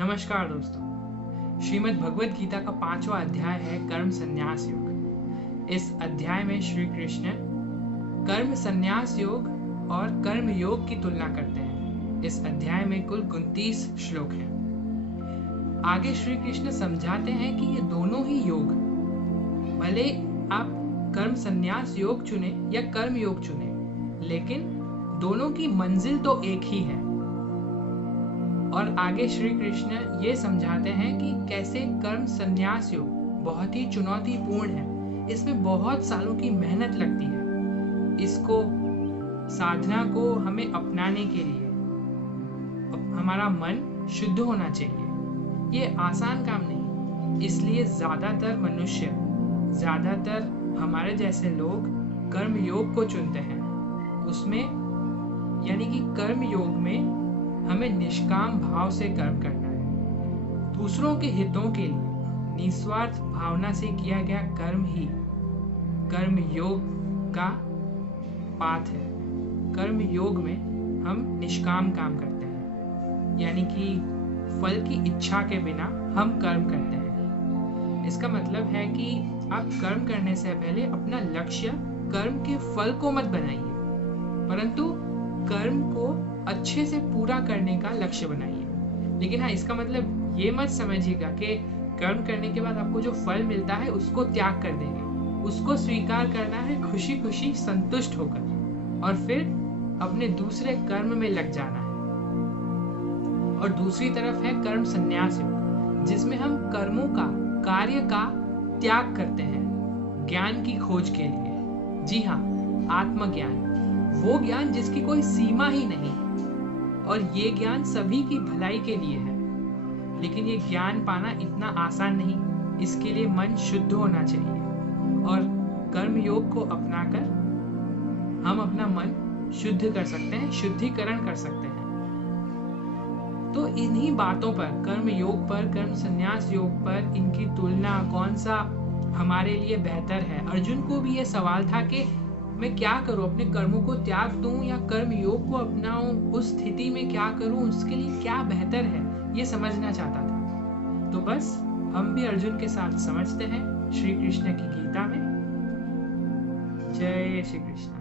नमस्कार दोस्तों, श्रीमद् भगवद गीता का 5वां अध्याय है कर्म संन्यास योग। इस अध्याय में श्री कृष्ण कर्म संन्यास योग और कर्म योग की तुलना करते हैं। इस अध्याय में कुल 29 श्लोक हैं। आगे श्री कृष्ण समझाते हैं कि ये दोनों ही योग, भले आप कर्म संन्यास योग चुने या कर्म योग चुने, लेकिन दोनों की मंजिल तो एक ही है। और आगे श्री कृष्ण ये समझाते हैं कि कैसे कर्म संन्यास योग बहुत ही चुनौतीपूर्ण है। इसमें बहुत सालों की मेहनत लगती है। इसको साधना को हमें अपनाने के लिए हमारा मन शुद्ध होना चाहिए। ये आसान काम नहीं, इसलिए ज्यादातर मनुष्य, ज्यादातर हमारे जैसे लोग कर्म योग को चुनते हैं। उसमें यानी कि कर्म योग में हमें निष्काम भाव से कर्म करना है। दूसरों के हितों के लिए निस्वार्थ भावना से किया गया कर्म ही कर्म योग का पाथ है। कर्म योग में हम निष्काम काम करते हैं, यानी कि फल की इच्छा के बिना हम कर्म करते हैं। इसका मतलब है कि आप कर्म करने से पहले अपना लक्ष्य कर्म के फल को मत बनाइए, परंतु कर्म को अच्छे से पूरा करने का लक्ष्य बनाइए। लेकिन हाँ, इसका मतलब ये मत समझिएगा कि कर्म करने के बाद आपको जो फल मिलता है उसको त्याग कर देंगे। उसको स्वीकार करना है खुशी खुशी संतुष्ट होकर, और फिर अपने दूसरे कर्म में लग जाना है। और दूसरी तरफ है कर्म संन्यास योग, जिसमें हम कर्मों का, कार्य का त्याग करते हैं ज्ञान की खोज के लिए। जी हाँ, आत्मज्ञान, वो ज्ञान जिसकी कोई सीमा ही नहीं, और ये ज्ञान सभी की भलाई के लिए है। लेकिन ये ज्ञान पाना इतना आसान नहीं, इसके लिए मन शुद्ध होना चाहिए। और कर्म योग को अपनाकर हम अपना मन शुद्ध कर सकते हैं, शुद्धिकरण कर सकते हैं। तो इन्हीं बातों पर, कर्म योग पर, कर्म संन्यास योग पर, इनकी तुलना, कौन सा हमारे लिए बेहतर है। अर्जुन को भी ये सवाल था कि मैं क्या करूं, अपने कर्मों को त्याग दूं या कर्म योग को अपनाऊं, उस स्थिति में क्या करूं, उसके लिए क्या बेहतर है, ये समझना चाहता था। तो बस हम भी अर्जुन के साथ समझते हैं श्री कृष्ण की गीता में। जय श्री कृष्ण।